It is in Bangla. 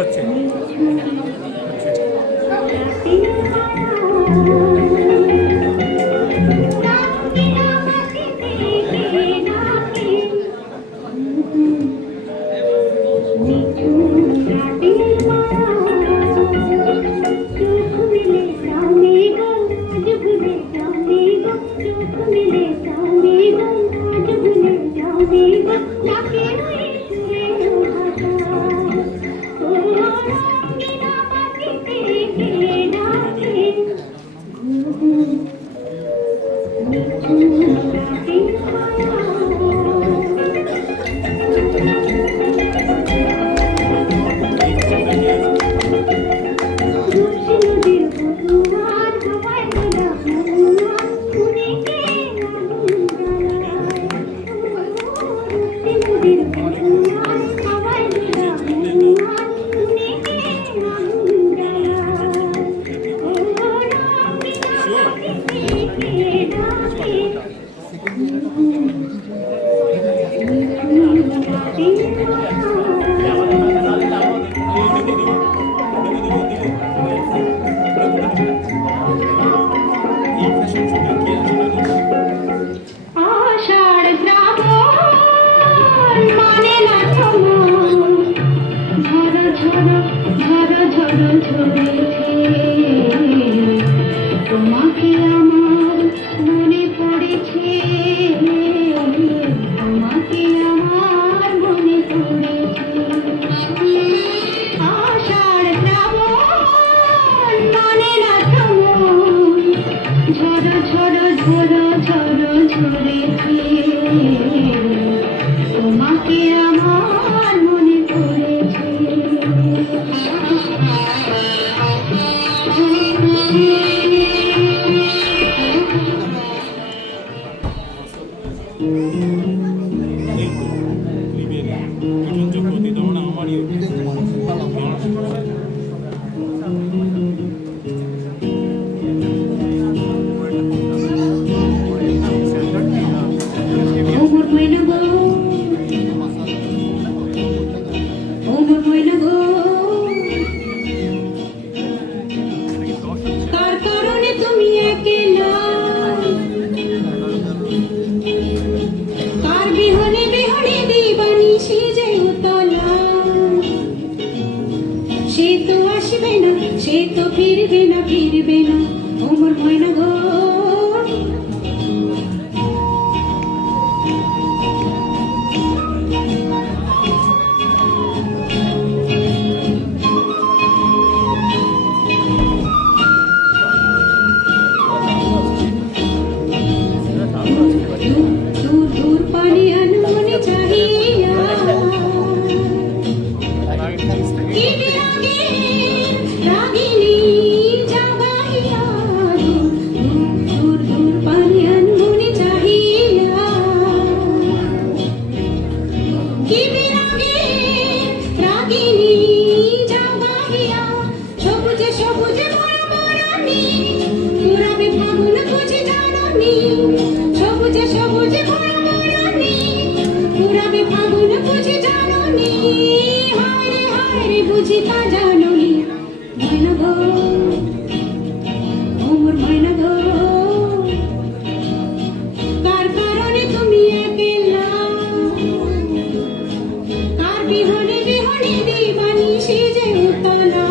হচ্ছে তোমাকে আমার মনে পড়েছে, তোমাকে আমার মনে পড়েছে। আষাঢ় শ্রাবণ মানে না থমন, ঝড় ঝড় ঝড় ঝড় ঝরেছে, তোমাকে আমার মনে পড়েছে। সে তো ফিরবে না ফিরবে না, ওমর ময়না গো। দূর দূর পানি আনমনে চাহিয়া, রাগিনী জাগাইয়া, দূর দূর পানি আনমনে চাহিয়া, কি বিরাগে রাগিনী জাগাইয়া, সবুজে সবুজে ভরা মরানি, পুরাবে ফাগুন বুঝি জাননি, সবুজে সবুজে ভরা মরানি, পুরাবে ফাগুন বুঝি জাননি, হায়রে হায়রে বুঝি তা জাননি। ময়না গো, ওমর ময়না গো, কার কারণে তুমি একলা, কার বিহনে বিহনে দিবানি সেজে উতলা।